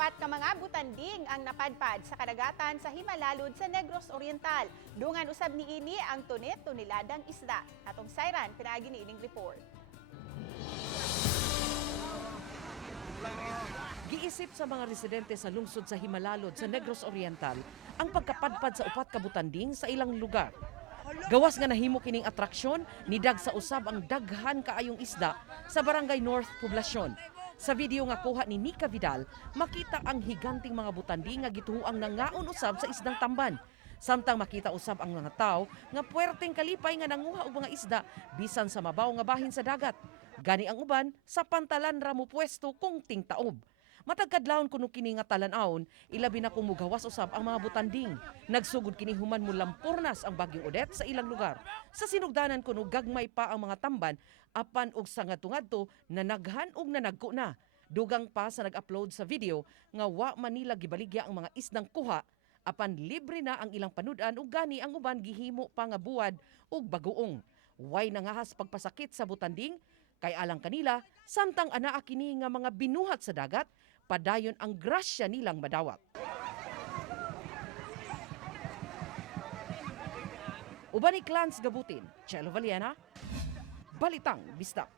Upat ka mga butanding ang napadpad sa kadagatan sa Himalalud sa Negros Oriental. Dungan usab ni ini ang tunit-tuniladang isda. Atong Sayran, pinaagi ni ining report. Giisip sa mga residente sa lungsod sa Himalalod sa Negros Oriental ang pagkapadpad sa upat ka butanding sa ilang lugar. Gawas nga nahimo kining atraksyon, nidag sa usab ang daghan kaayong isda sa Barangay North Poblacion. Sa video nga kuha ni Nika Vidal, makita ang higanting mga butanding nga gituhuang nangaon usab sa isdang tamban. Samtang makita usab ang mga tao nga puwerteng kalipay nga nanguha og mga isda bisan sa mabaw nga bahin sa dagat. Gani ang uban sa pantalan ra mo pwesto kung tingtaob. Matag kadlawon kuno kini nga talan-awon, ilabi na kung mugawas usab ang mga butanding. Nagsugod kini human mo lampurnas ang bagyong Odette sa ilang lugar. Sa sinugdanan kuno gagmay pa ang mga tamban apan og sangadto-ngadto nanaghan og nanagko na. Dugang pa sa nag-upload sa video nga wa man nila gibaligya ang mga isdang kuha apan libre na ang ilang panud-an ug gani ang uban gihimo pa nga buwad ug baguong. Way nangahas pagpasakit sa butanding kay alang kanila samtang anaa kini nga mga binuhat sa dagat padayon ang grasya nilang madawat. Uban ni Clans Gabutin, Chelo Valiena, Balitang Bista.